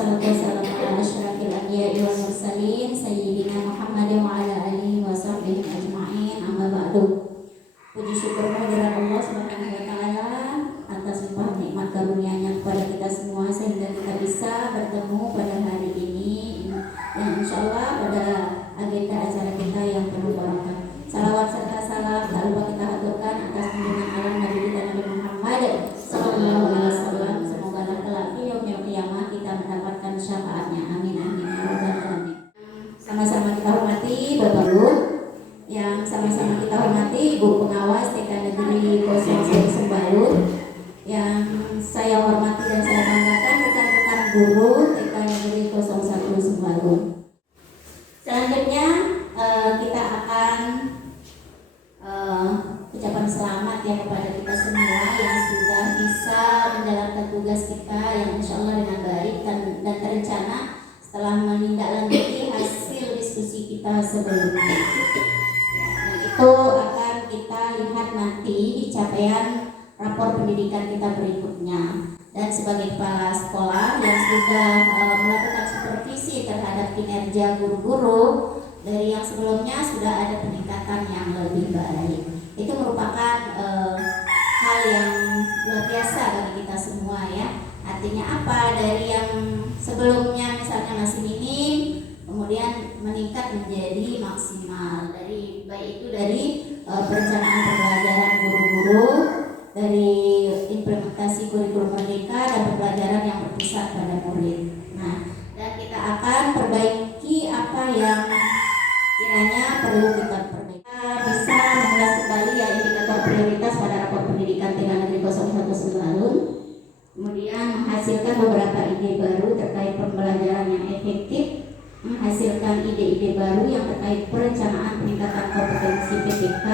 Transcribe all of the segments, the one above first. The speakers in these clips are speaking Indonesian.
wassalatu wassalamu ala asyrafil anbiya'i wal mursalin sayyidina Muhammadin wa ala alihi wa sahbihi ajma'in. Amma ba'du. Puji syukur kehadirat Allah Subhanahu wa taala atas limpah nikmat karunia-Nya kepada kita semua sehingga kita bisa bertemu pada hari ini yang insyaallah pada agenda acara kita yang penuh barokah. Salawat serta salam tak lupa kita haturkan atas junjungan alam Nabi kita Nabi Muhammad sallallahu alaihi wasallam. Semoga kelak di yaumul qiyamah kita mendapatkan syafaatnya. Amin amin ya rabbal alamin. Sama-sama kita hormati Bapak Ibu, yang sama-sama kita hormati Ibu Pengawas TK Negeri 01 Sembalun, yang saya hormati dan saya banggakan rekan-rekan guru TK Negeri 01 Sembalun. Selanjutnya kita akan ucapan selamat ya kepada kita semua yang sudah bisa menjalankan tugas kita yang insya Allah dengan baik dan terencana setelah menindaklanjuti hasil diskusi kita sebelumnya. Ya, dan itu akan kita lihat nanti di capaian rapor pendidikan kita berikutnya. Dan sebagai kepala sekolah yang sudah melakukan supervisi terhadap kinerja guru-guru, dari yang sebelumnya sudah ada peningkatan yang lebih baik. Itu merupakan hal yang luar biasa bagi kita semua ya. Artinya apa? Dari yang sebelumnya misalnya masih minim, kemudian meningkat menjadi maksimal. Dari baik itu dari perencanaan pembelajaran guru-guru, dari implementasi kurikulum merdeka dan pembelajaran yang berpusat pada murid. Nah, dan kita akan perbaiki apa yang kiranya perlu kita perbaiki. Kita bisa mengulas kembali ya indikator prioritas pada rapor pendidikan TK Negeri 01 Sembalun. Kemudian menghasilkan beberapa ide baru terkait pembelajaran yang efektif, menghasilkan ide-ide baru yang terkait perencanaan peningkatan kompetensi PPK,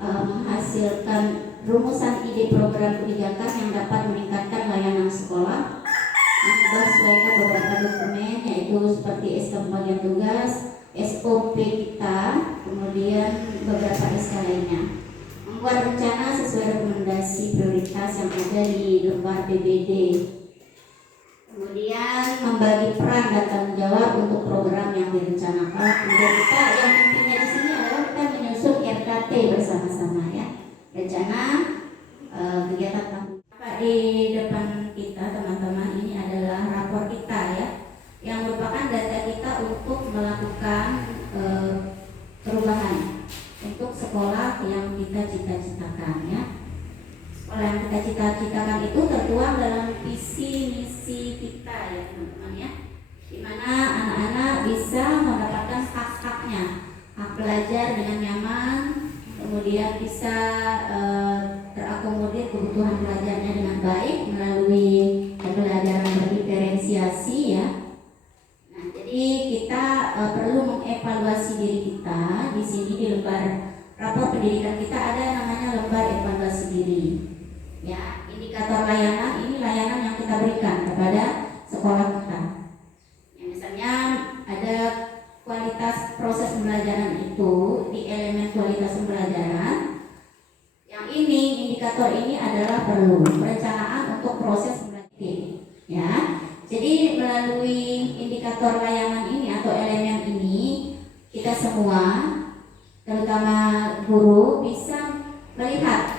menghasilkan rumusan ide program kebijakan yang dapat meningkatkan layanan sekolah, menyesuaikan beberapa dokumen yaitu seperti SK pembagian tugas, SOP kita, kemudian beberapa SK lainnya. Membuat rencana sesuai rekomendasi prioritas yang ada di lembar PBD. Kemudian membagi peran dan tanggung jawab untuk program yang direncanakan. Kemudian kita yang intinya di sini adalah kita menyusun RKT bersama-sama ya. Rencana kegiatan tahun. Di depan kita teman-teman ini adalah rapor kita ya, yang merupakan data kita untuk melakukan perubahan untuk sekolah yang kita cita-citakan ya. Sekolah yang kita cita-citakan itu tertuang dalam visi misi kita ya teman-teman ya, di mana anak-anak bisa mendapatkan hak-haknya, hak belajar dengan nyaman, kemudian bisa terakomodir kebutuhan belajarnya dengan baik melalui pembelajaran berdiferensiasi ya. Nah, jadi kita perlu mengevaluasi diri kita. Di sini di lembar rapor pendidikan kita ada namanya lembar evaluasi diri. Ya, indikator layanan ini layanan yang kita berikan kepada sekolah kita. Ya, misalnya ada kualitas proses pembelajaran itu di elemen kualitas pembelajaran. Yang ini indikator ini adalah perlu perencanaan untuk proses pembelajaran. Ya, jadi melalui indikator layanan ini atau elemen ini kita semua, terutama guru, bisa melihat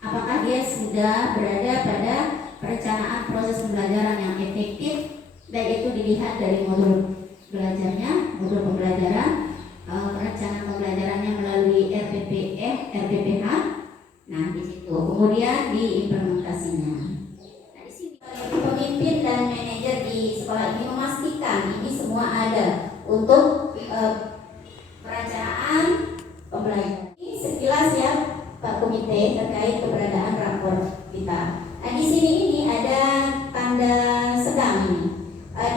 apakah dia sudah berada pada perencanaan proses pembelajaran yang efektif, baik itu dilihat dari modul belajarnya, modul pembelajaran, perencanaan pembelajarannya melalui RPPH. Nah, di situ kemudian diimplementasinya. Nah, di sini pemimpin dan manajer di sekolah ini memastikan ini semua ada untuk perencanaan pembelajaran. Ini sekilas ya Pak Komite terkait keberadaan rapor kita. Nah, di sini ini ada tanda sedang ini.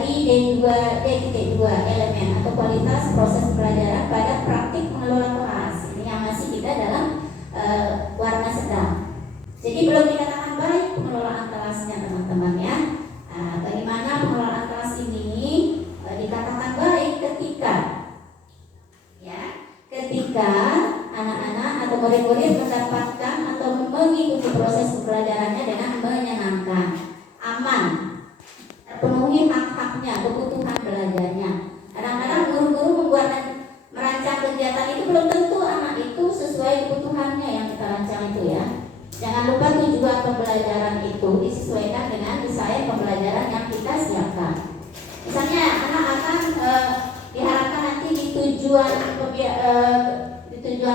Di D2 elemen atau kualitas proses pembelajaran pada praktik mengelola kelas. Ini yang masih kita dalam warna sedang. Jadi belum dikatakan baik pengelolaan kelasnya teman-teman ya. Nah, bagaimana pengelolaan kelas ini dikatakan baik ketika anak-anak atau murid-murid mendapatkan atau mengikuti proses pembelajarannya dengan menyenangkan, aman, terpenuhi hak kebutuhan belajarnya. Kadang-kadang guru-guru merancang kegiatan itu belum tentu anak itu sesuai kebutuhannya yang kita rancang itu ya. Jangan lupa tujuan pembelajaran itu disesuaikan dengan desain pembelajaran yang kita siapkan. Misalnya anak akan diharapkan nanti di tujuan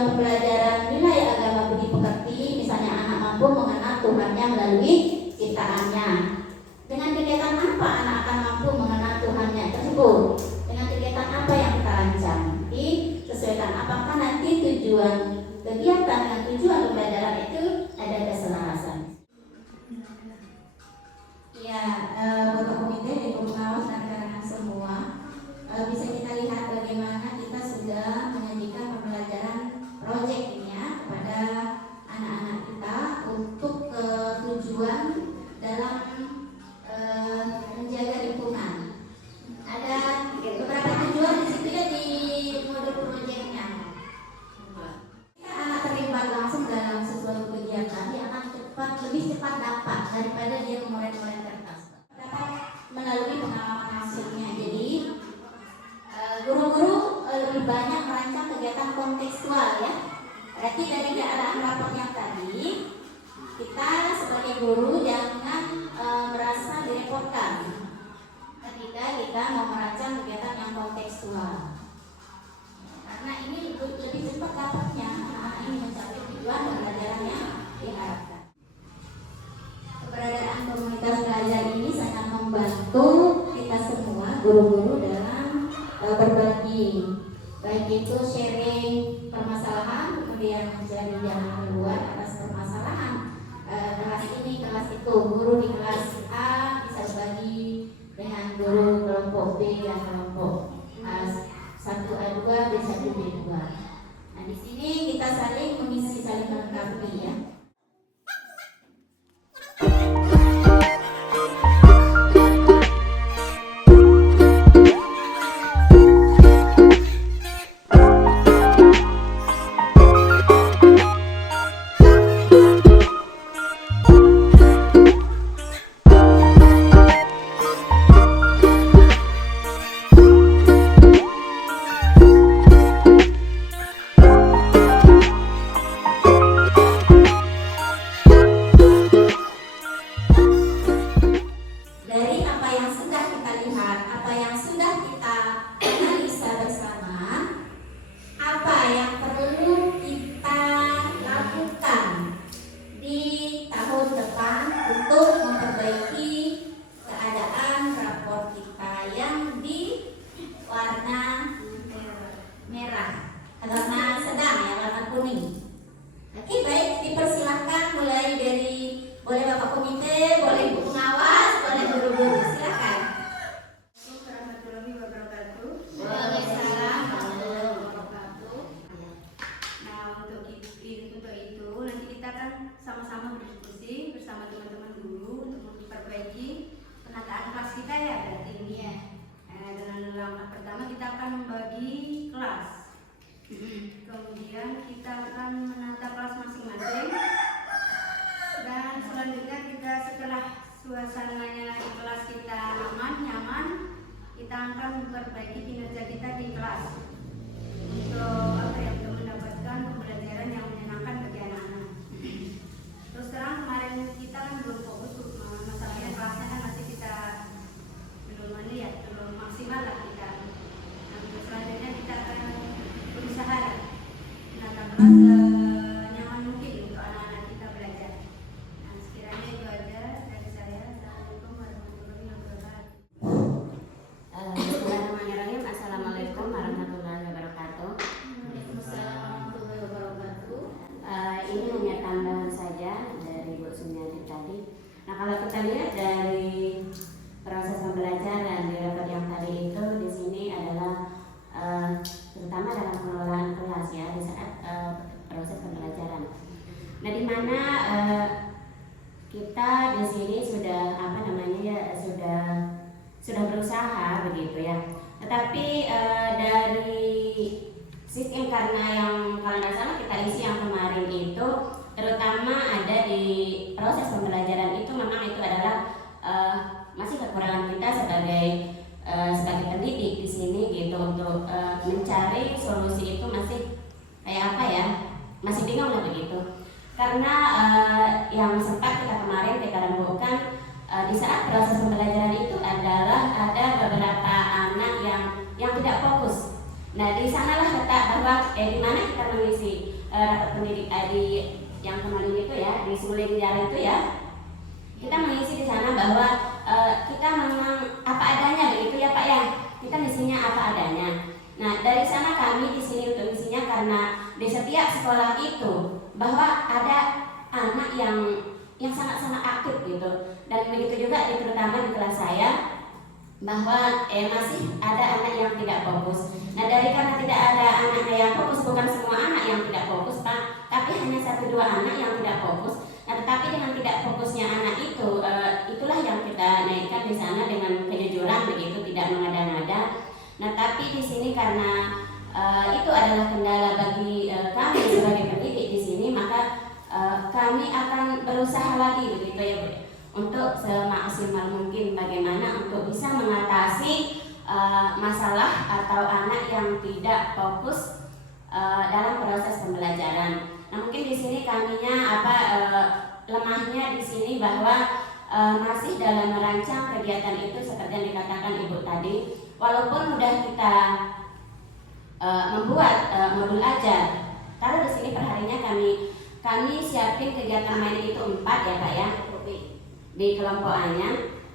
pembelajaran nilai agama budi pekerti, misalnya anak mampu mengenal Tuhannya melalui ciptaannya. Dengan kegiatan apa anak akan mampu mengenal Tuhannya tersebut? Dengan kegiatan apa yang kita rancang? Disesuaikan apakah nanti tujuan kegiatan dan tujuan pembelajaran itu ada keselarasan. Ya, Bapak Komite dan Ibu Pengawas dan rekan-rekan semua, bisa kita lihat bagaimana kita sudah menyajikan pembelajaran proyek ini ya kepada anak-anak kita untuk tujuan dalam menjaga lingkungan. Ada beberapa tujuan di situ ya di modul proyeknya. Jika anak terlibat langsung dalam sesuatu kegiatan, dia akan lebih cepat dapat daripada dia mengoret-ngoret kertas. Dapat melalui pengalaman hasilnya. Jadi guru-guru lebih banyak merancang kegiatan kontekstual ya. Berarti dari keadaan rapor yang tadi, kita sebagai guru jangan merasa direpotkan ketika kita mau merancang kegiatan yang kontekstual. Karena ini lebih cepat dapatnya, anak ini mencapai tujuan pembelajaran yang diharapkan. Keberadaan komunitas belajar ini sangat membantu kita semua guru-guru dalam berbagi, baik itu sharing permasalahan, kemudian menjadi jalan keluar atas permasalahan kelas ini, kelas itu. Guru di kelas A bisa berbagi dengan guru kelompok B dan kelompok 1A2, B1, B2. Nah, di sini kita saling mengisi, saling melengkapi ya. Kemudian kita akan menata kelas masing-masing, dan selanjutnya kita setelah suasananya di kelas kita aman, nyaman, kita akan memperbaiki kinerja kita di kelas untuk mendapatkan pembelajaran yang menyenangkan bagi anak-anak. Terus terang kemarin kita kan belum fokus masalahnya kelasnya kan masih kita belum maksimal lah kita. Nah, selanjutnya kita akan berusaha menata kelas nyaman mungkin untuk anak-anak kita belajar. Nah, sekiranya itu aja dari saya. Assalamualaikum warahmatullahi wabarakatuh. Bismillahirrahmanirrahim. Assalamualaikum warahmatullahi wabarakatuh. Waalaikumsalam warahmatullahi wabarakatuh. Ini hanya tambahan saja dari Bu Sumiati tadi. Nah, kalau kita lihat dari proses pembelajaran di rapor yang tadi itu, di sini adalah terutama dalam pengelolaan kelas ya di saat proses pembelajaran. Nah, di mana kita di sini sudah sudah berusaha begitu ya. Tetapi dari sistem, karena yang kalau tidak salah kita isi yang kemarin itu, terutama ada di proses pembelajaran itu memang itu adalah masih kekurangan kita sebagai sebagai pendidik di sini gitu untuk mencari solusi itu masih kayak apa ya, masih bingung lah begitu. Karena yang sempat kita rembukan di saat proses pembelajaran itu adalah ada beberapa anak yang tidak fokus. Nah, di sanalah letak bahwa di mana kita mengisi rapat pendidik di yang kemarin itu ya, di Sule Kejaran itu ya, kita mengisi di sana bahwa kita memang apa adanya begitu ya Pak ya, kita misinya apa adanya. Nah, dari sana kami di sini untuk misinya karena di setiap sekolah itu bahwa ada anak yang sangat-sangat aktif gitu, dan begitu juga terutama di kelas saya bahwa masih ada anak yang tidak fokus. Nah, karena tidak ada anak yang fokus, bukan semua anak yang tidak fokus Pak, tapi hanya 1-2 anak yang tidak fokus. Nah, tetapi dengan tidak fokusnya anak itu, itulah yang kita naikkan di sana dengan kejujuran begitu, tidak mengada-ngada. Nah, tapi di sini karena itu adalah kendala bagi kami sebagai pendidik di sini, maka kami akan berusaha lagi begitu ya Bu, untuk semaksimal mungkin bagaimana untuk bisa mengatasi masalah atau anak yang tidak fokus dalam proses pembelajaran. Nah, mungkin di sini kaminya lemahnya di sini bahwa masih dalam merancang kegiatan itu seperti yang dikatakan Ibu tadi, walaupun sudah kita membuat modul ajar, taruh di sini perharinya kami siapin kegiatan main itu 4 ya Pak ya, di kelompok A-nya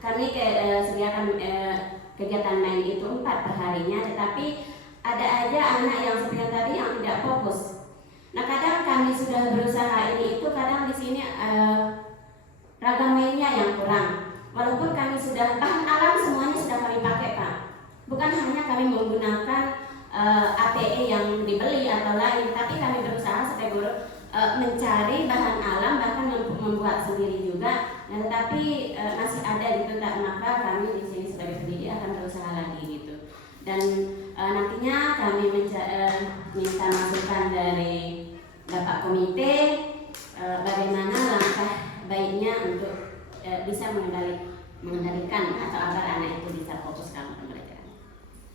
kami sediakan kegiatan main itu 4 perharinya, tetapi ada aja anak yang seperti tadi yang tidak fokus. Nah, kadang kami sudah berusaha ini itu, kadang di sini ragam mainnya yang kurang. Walaupun kami sudah bahan alam semuanya sudah kami pakai Pak, bukan hanya kami menggunakan APE yang dibeli atau lain, tapi kami berusaha sebagai guru mencari bahan alam, bahkan membuat sendiri juga. Nah, tetapi masih ada gitu, maka kami di sini sebagai pendidik akan berusaha lagi gitu. Dan nantinya kami minta masukan dari Bapak Komite bagaimana langkah baiknya untuk bisa mengendalikan atau agar anak itu bisa fokus dalam pembelajaran.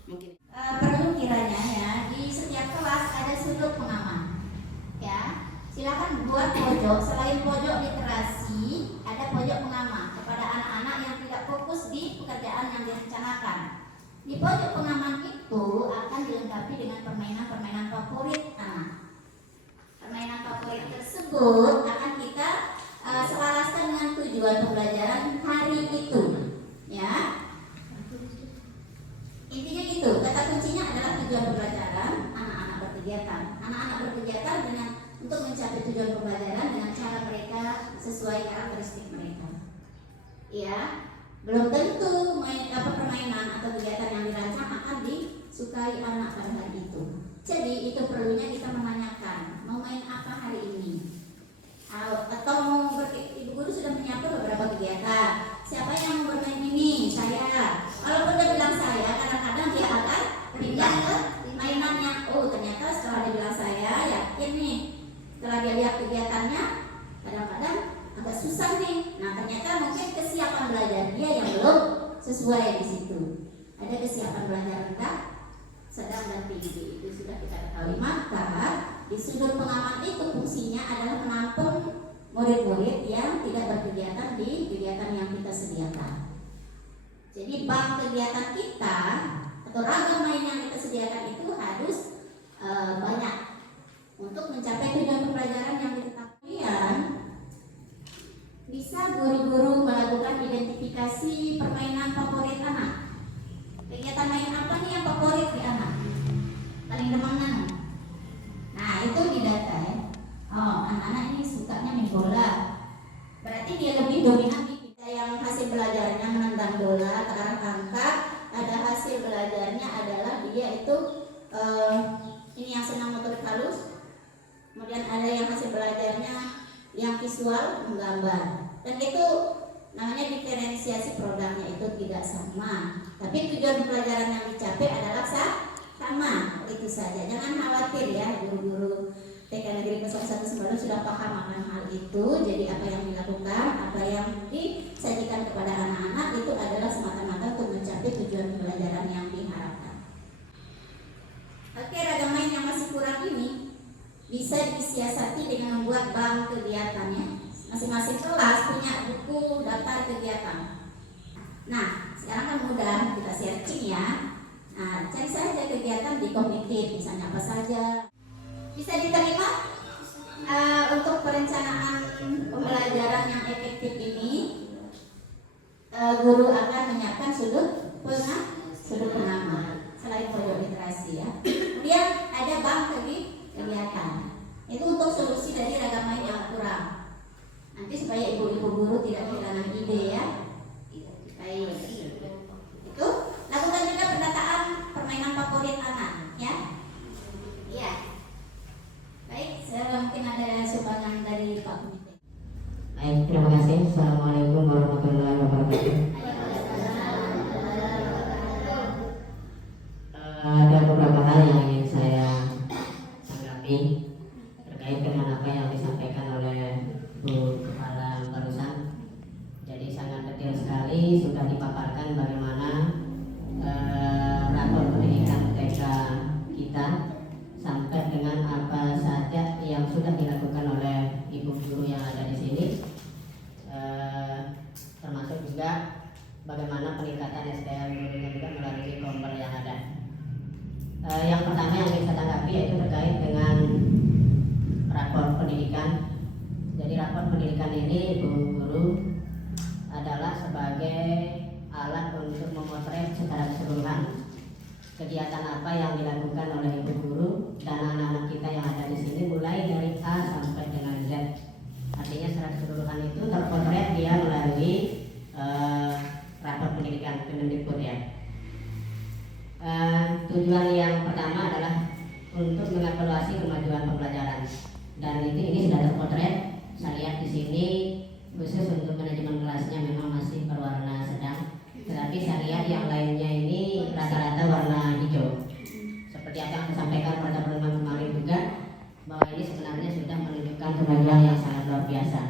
Mungkin perlu kiranya ya di setiap kelas ada sudut pengaman ya. Silakan buat pojok, selain pojok literasi, ada pojok pengaman kepada anak-anak yang tidak fokus di pekerjaan yang direncanakan. Di pojok pengaman itu akan dilengkapi dengan permainan-permainan favorit anak. Permainan favorit tersebut akan kita selaraskan dengan tujuan pembelajaran hari itu, ya. Intinya itu, kata kuncinya adalah tujuan pembelajaran, anak-anak berkegiatan dengan untuk mencapai tujuan pembelajaran dengan cara mereka sesuai karakteristik mereka. Ya, belum tentu permainan atau kegiatan yang dirancang akan disukai anak pada hari itu. Jadi itu perlunya kita menanyakan, mau main apa hari ini? Atau Ibu Guru sudah menyiapkan beberapa kegiatan. Siapa yang mau bermain ini? Saya. Walaupun dia bilang saya, kadang-kadang dia akan pindah ke mainannya. Oh, ternyata setelah dia bilang saya, yakin nih. Setelah dia lihat kegiatannya, kadang-kadang agak susah nih. Nah, ternyata mungkin kesiapan belajar dia yang belum sesuai di situ. Ada kesiapan belajar rendah, sedang dan tinggi, itu sudah kita ketahui. Maka di sudut pengaman itu fungsinya adalah menampung murid-murid yang tidak berkegiatan di kegiatan yang kita sediakan. Jadi bank kegiatan kita atau ragam main yang kita sediakan itu harus banyak untuk mencapai tujuan pembelajaran yang ditetapkan. Bisa guru-guru melakukan identifikasi permainan favorit anak. Kegiatan main apa nih yang favorit di anak? Paling demen. Nah, itu didata ya. Oh, anak-anak ini sukanya main bola. Berarti dia lebih dominan di yang hasil belajarnya menendang bola, terarah angkat. Ada hasil belajarnya adalah dia itu ini yang senang motorik halus. Kemudian ada yang hasil belajarnya yang visual, menggambar. Dan itu namanya diferensiasi produknya itu tidak sama. Tapi tujuan pelajaran yang dicapai adalah sama, itu saja. Jangan khawatir ya, guru-guru TK Negeri 01 Sembalun sudah paham akan hal itu. Jadi apa yang dilakukan, apa yang disajikan kepada anak-anak itu adalah semata-mata untuk mencapai tujuan pembelajaran membuat bank kegiatannya. Masing-masing kelas punya buku daftar kegiatan. Nah, sekarang kan mudah kita searching ya. Nah, cari saja kegiatan di kognitif, misalnya apa saja. Bisa diterima untuk perencanaan pembelajaran yang efektif ini. Guru akan menyiapkan sudut pengamal selain pojok literasi ya. Kemudian ada bank kegiatan. Itu untuk solusi dari ragam yang kurang. Nanti supaya ibu-ibu guru tidak kehilangan ide ya. Baik. Itu lakukan juga pendataan permainan favorit anak ya. Iya. Baik, mungkin ada sumbangan dari Pak Komite. Baik, terima kasih. Assalamualaikum warahmatullahi wabarakatuh. Ada beberapa hal yang ingin saya tanggapi terkait dengan apa yang disampaikan oleh Bu Kepala barusan. Jadi sangat detail sekali sudah dipaparkan bagaimana rapor pendidikan TK kita sampai dengan apa saja yang sudah dilakukan oleh ibu guru yang ada di sini, termasuk juga bagaimana peningkatan SDM gurunya juga melalui kompel yang ada. Yang pertama yang ingin saya tanggapi yaitu terkait dengan rapor pendidikan. Jadi rapor pendidikan ini ibu guru adalah sebagai alat untuk memotret secara keseluruhan kegiatan apa yang dilakukan oleh ibu guru dan anak-anak kita yang ada di sini mulai dari A sampai dengan Z. Artinya secara keseluruhan itu terpotret dia melalui rapor pendidikan Kemendikbud ya. Tujuan yang pertama adalah untuk mengevaluasi kemajuan pembelajaran dan ini sudah terpotret. Saya lihat di sini khusus untuk manajemen kelasnya memang masih berwarna sedang, tetapi saya lihat yang lainnya ini rata-rata warna hijau. Seperti apa yang disampaikan pada pertemuan kemarin juga, bahwa ini sebenarnya sudah menunjukkan kemajuan yang sangat luar biasa.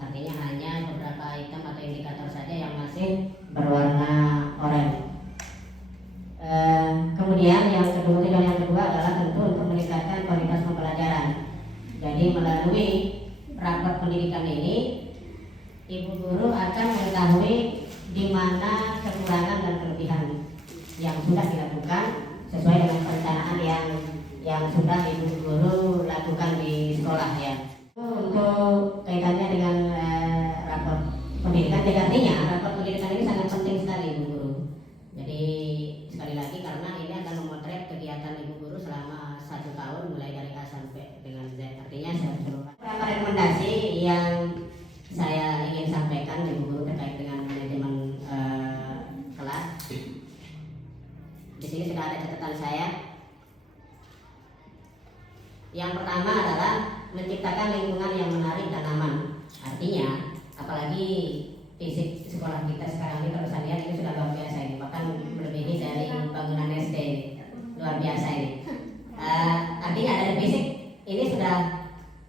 Artinya hanya beberapa item atau indikator saja yang masih berwarna oranye. Kemudian yang kedua adalah tentu untuk meningkatkan kualitas pembelajaran. Jadi melalui rapor pendidikan ini, ibu guru akan mengetahui di mana kekurangan dan kelebihan yang sudah dilakukan sesuai dengan perencanaan yang sudah ibu guru lakukan di sekolah ya. Untuk kaitannya dengan rapor pendidikan, jadi artinya rapor pendidikan ini sangat penting sekali ibu guru. Jadi sekali lagi karena ini akan memotret kegiatan ibu guru selama 1 tahun mulai dari A sampai dengan Z. Artinya beberapa rekomendasi yang saya ingin sampaikan ibu guru terkait dengan manajemen kelas. Di sini sudah ada catatan saya. Yang pertama adalah menciptakan lingkungan yang menarik dan aman. Artinya, apalagi fisik sekolah kita sekarang ini kalau saya lihat ini sudah luar biasa ini, bahkan melebihi dari bangunan SD ini. Luar biasa ini. Artinya dari fisik ini sudah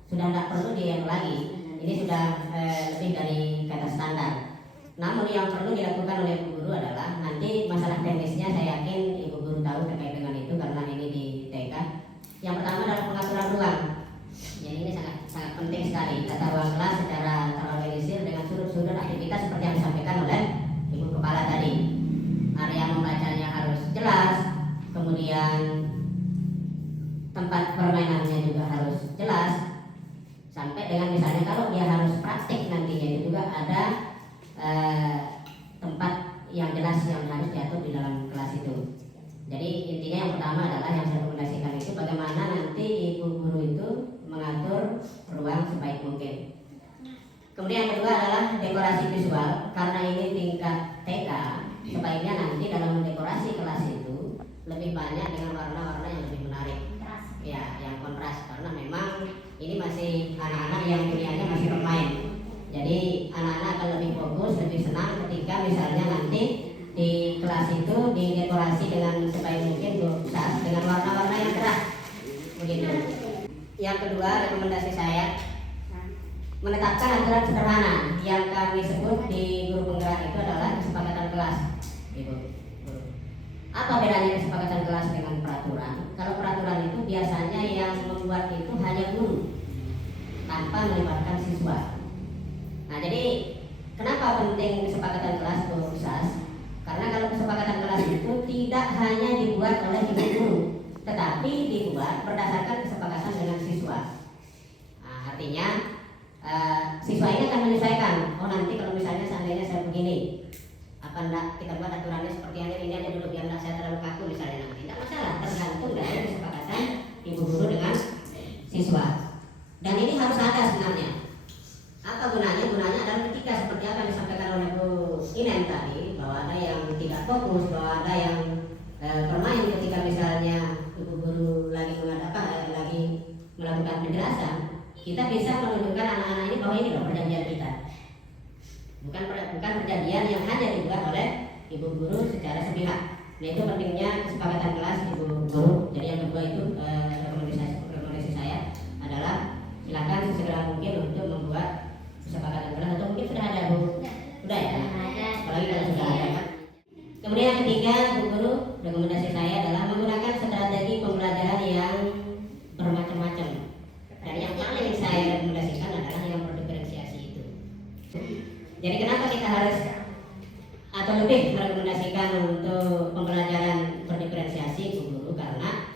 tidak perlu diam lagi. Ini sudah lebih dari kata standar. Namun yang perlu dilakukan oleh ibu guru adalah nanti masalah teknisnya saya yakin ibu guru tahu terkait dengan itu karena ini di TK. Yang pertama adalah pengaturan ruang. Jadi ini sangat penting sekali tata ruang kelas secara terorganisir dengan sudut-sudut aktivitas seperti yang disampaikan oleh ibu kepala tadi. Area membacanya harus jelas, kemudian tempat permainannya juga harus jelas, sampai dengan misalnya kalau dia harus praktik nantinya itu juga ada tempat yang jelas yang harus diatur di dalam kelas itu. Jadi intinya yang pertama adalah yang saya rekomendasikan itu bagaimana nanti ibu guru itu mengatur ruang sebaik mungkin. Kemudian yang kedua adalah dekorasi visual, karena ini tingkat TK, sebaiknya nanti dalam mendekorasi kelas itu lebih banyak dengan warna-warna yang lebih menarik, ya, yang kontras, karena memang ini masih anak-anak yang dunianya masih bermain. Jadi anak-anak akan lebih fokus, lebih senang ketika misalnya nanti di kelas itu didekorasi dengan sebaik mungkin dengan warna-warna yang cerah, begitu. Yang kedua rekomendasi saya menetapkan aturan sederhana yang kami sebut di guru penggerak itu adalah kesepakatan kelas, ibu. Apa bedanya kesepakatan kelas dengan peraturan? Kalau peraturan itu biasanya yang membuat itu hanya guru tanpa melibatkan siswa. Nah, jadi kenapa penting kesepakatan kelas Bu Ustaz? Karena kalau kesepakatan kelas itu tidak hanya dibuat oleh ibu guru, tetapi dibuat berdasarkan kesepakatan dengan siswa. Nah, artinya siswa ini akan menyesuaikan. Oh, nanti kalau misalnya seandainya saya begini, apa enggak kita buat aturannya seperti ini aja dulu biar enggak saya terlalu kaku misalnya, nanti tidak masalah, tergantung dari kesepakatan ibu guru dengan siswa. Dan ini harus ada sebenarnya. Apa gunanya? Gunanya adalah ketika seperti apa yang disampaikan oleh Bu Inem tadi, bahwa ada yang tidak fokus, bahwa ada yang bermain ketika misalnya ibu guru lagi lagi melakukan penjelasan, kita bisa menunjukkan anak-anak ini bahwa ini loh perjanjian kita. Bukan perjanjian yang hanya dibuat oleh ibu guru secara sepihak. Nah, itu pentingnya kesepakatan kelas ibu guru. Jadi yang kedua itu rekomendasi saya adalah silakan sesegera mungkin untuk membuat kesepakatan kelas, atau mungkin sudah ada Bu? Sudah ya? Apalagi kalau sudah ada kan? Kemudian yang ketiga, Bu Guru, rekomendasi saya adalah menggunakan strategi pembelajaran yang bermacam-macam. Dan yang paling saya rekomendasikan adalah yang berdiferensiasi itu. Jadi kenapa kita harus atau lebih merekomendasikan untuk pembelajaran berdiferensiasi Bu Guru? Karena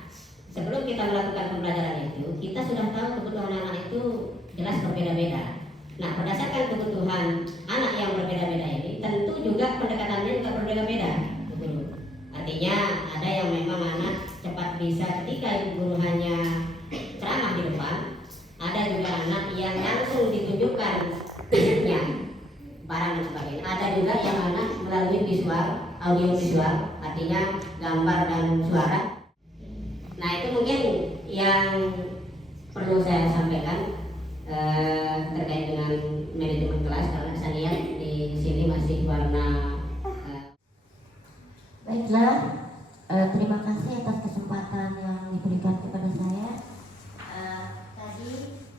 sebelum kita melakukan pembelajaran itu, kita sudah tahu kebutuhan anak itu jelas berbeda-beda. Nah, berdasarkan kebutuhan anak yang berbeda-beda ini, tentu juga pendekatannya juga berbeda-beda, Bu Guru. Artinya ada yang memang anak cepat bisa ketika ibu guru hanya ceramah di depan, ada juga anak yang langsung ditunjukkan fisiknya, barang dan sebagainya. Ada juga yang anak melalui visual, audio visual, artinya gambar dan suara. Nah, itu mungkin yang perlu saya sampaikan terkait dengan manajemen kelas, karena saya lihat di sini masih warna. Baiklah, terima kasih atas kesempatan yang diberikan kepada saya. Tadi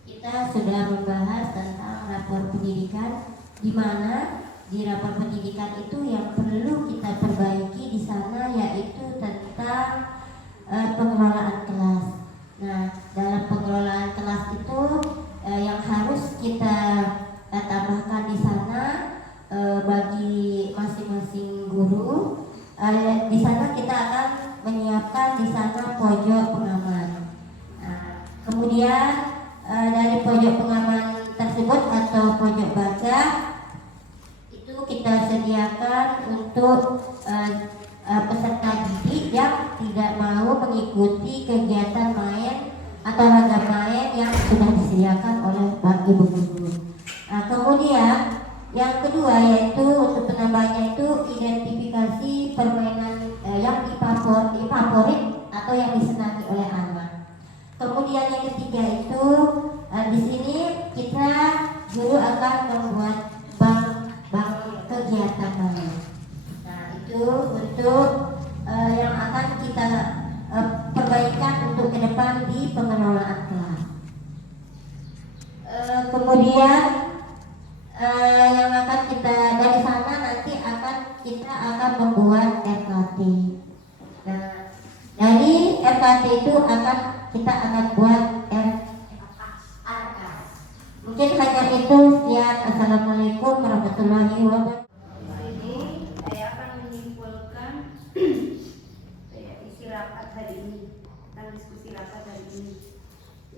kita sudah membahas tentang rapor pendidikan, di mana di rapor pendidikan itu yang perlu kita perbaiki di sana yaitu tentang pengelolaan kelas. Nah, dalam pengelolaan kelas itu yang harus kita tambahkan di sana bagi masing-masing guru, di sana kita akan menyiapkan di sana pojok pengaman. Kemudian dari pojok pengaman tersebut atau pojok baca itu kita sediakan untuk peserta didik yang tidak mau mengikuti kegiatan main atau ragam main yang sudah disediakan oleh ibu guru. Kemudian yang kedua yaitu untuk penambahannya itu identifikasi permainan yang favorit atau yang disenangi oleh anak. Kemudian yang ketiga itu di sini kita guru akan membuat bank kegiatan baru. Nah, itu untuk yang akan kita perbaikan untuk ke depan di pengelolaan kelas. Kemudian yang akan kita dari sana nanti kita akan membuat RKT. Nah, dari RKT itu kita akan buat RKS. Mungkin hanya itu. Sekian. Assalamualaikum warahmatullahi wabarakatuh. Saya akan menyimpulkan isi rapat hari ini, tentang diskusi rapat hari ini,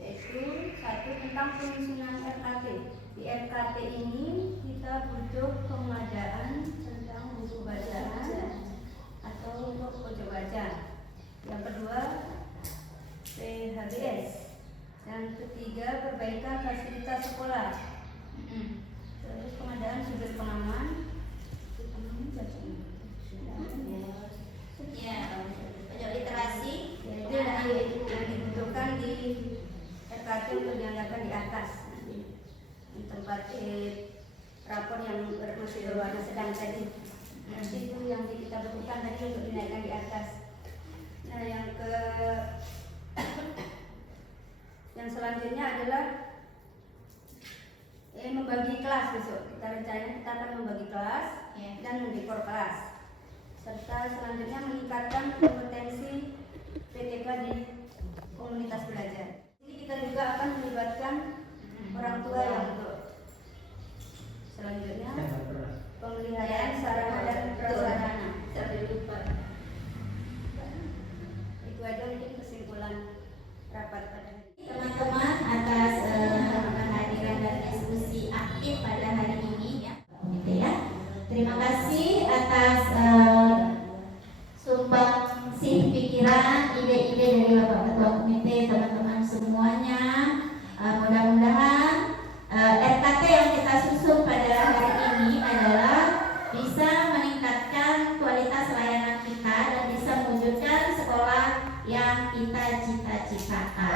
yaitu satu, tentang penyusunan RKT. Di RKT ini kita butuh pengadaan tentang buku bacaan atau untuk pojok baca. Yang kedua, PHBS. Yang ketiga, perbaikan fasilitas sekolah. Terus pengadaan sumber pengaman. Ya, pojok literasi Yaitu yang dibutuhkan di RKT untuk dianggarkan di atas. Di tempat rapor yang masih berwarna sedang tadi. Itu yang kita butuhkan tadi untuk dinaikkan di atas. Nah, yang selanjutnya adalah membagi kelas besok. Kita akan membagi kelas dan mendekor kelas. Serta selanjutnya meningkatkan kompetensi PTK di komunitas belajar. Ini kita juga akan melibatkan orang tua pikiran, ide-ide dari Bapak Ketua Komite, teman-teman semuanya. Mudah-mudahan RKT yang kita susun pada hari ini adalah bisa meningkatkan kualitas layanan kita dan bisa mewujudkan sekolah yang kita cita-citakan.